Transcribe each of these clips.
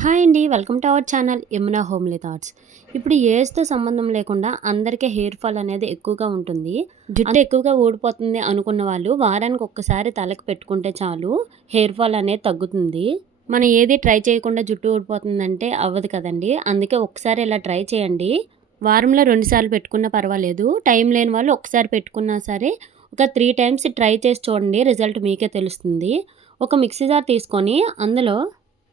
Hi అండి welcome to our channel Yamuna homely thoughts. ఇప్పుడు ఏజ్తో సంబంధం లేకుండా అందరికీ హెయిర్ ఫాల్ అనేది ఎక్కువగా ఉంటుంది. జుట్టు ఎక్కువగా ఊడిపోతుంది అనుకున్న వాళ్ళు వారానికి ఒక్కసారి తలకు పెట్టుకుంటే చాలు హెయిర్ ఫాల్ అనేది తగ్గుతుంది. మనం ఏది ట్రై చేయకుండా జుట్టు ఊడిపోతుందంటే అవ్వదు కదండి. అందుకే ఒకసారి ఇలా ట్రై చేయండి. వారంలో రెండుసార్లు పెట్టుకున్నా పర్వాలేదు. టైం లేని వాళ్ళు ఒకసారి పెట్టుకున్నా సరే ఒక త్రీ టైమ్స్ ట్రై చేసి చూడండి రిజల్ట్ మీకే తెలుస్తుంది. ఒక మిక్సీ జార్ తీసుకొని అందులో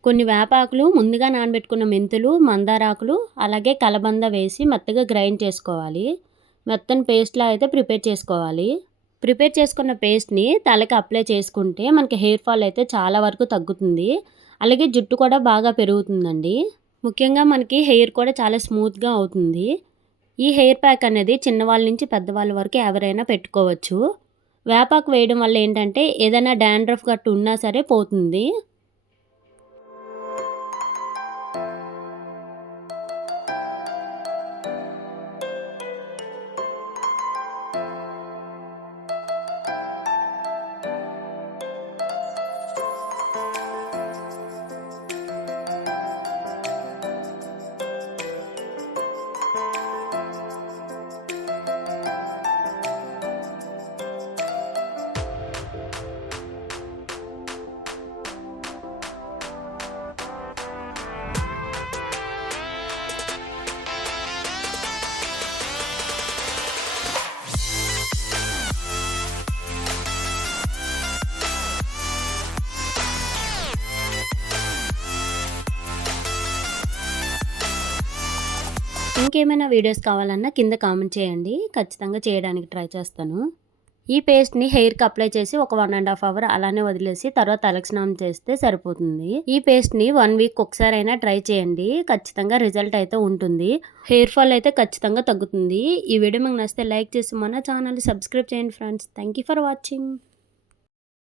కొన్ని వేపాకులు ముందుగా నానబెట్టుకున్న మెంతులు మందారాకులు అలాగే కలబంద వేసి మెత్తగా గ్రైండ్ చేసుకోవాలి. మెత్తని పేస్ట్లా అయితే ప్రిపేర్ చేసుకోవాలి. ప్రిపేర్ చేసుకున్న పేస్ట్ని తలకి అప్లై చేసుకుంటే మనకి హెయిర్ ఫాల్ అయితే చాలా వరకు తగ్గుతుంది. అలాగే జుట్టు కూడా బాగా పెరుగుతుందండి. ముఖ్యంగా మనకి హెయిర్ కూడా చాలా స్మూత్గా అవుతుంది. ఈ హెయిర్ ప్యాక్ అనేది చిన్నవాళ్ళ నుంచి పెద్దవాళ్ళ వరకు ఎవరైనా పెట్టుకోవచ్చు. వేపాకు వేయడం వల్ల ఏంటంటే ఏదైనా డాండ్రఫ్ గట్టు ఉన్నా సరే పోతుంది. ఇంకేమైనా వీడియోస్ కావాలన్నా కింద కామెంట్ చేయండి. ఖచ్చితంగా చేయడానికి ట్రై చేస్తాను. ఈ పేస్ట్ని హెయిర్కి అప్లై చేసి ఒక వన్ అండ్ హాఫ్ అవర్ అలానే వదిలేసి తర్వాత తలకు చేస్తే సరిపోతుంది. ఈ పేస్ట్ని వన్ వీక్ ఒకసారి అయినా ట్రై చేయండి. ఖచ్చితంగా రిజల్ట్ అయితే ఉంటుంది. హెయిర్ ఫాల్ అయితే ఖచ్చితంగా తగ్గుతుంది. ఈ వీడియో మీకు నచ్చితే లైక్ చేసి మన ఛానల్ సబ్స్క్రైబ్ చేయండి ఫ్రెండ్స్. Thank for watching.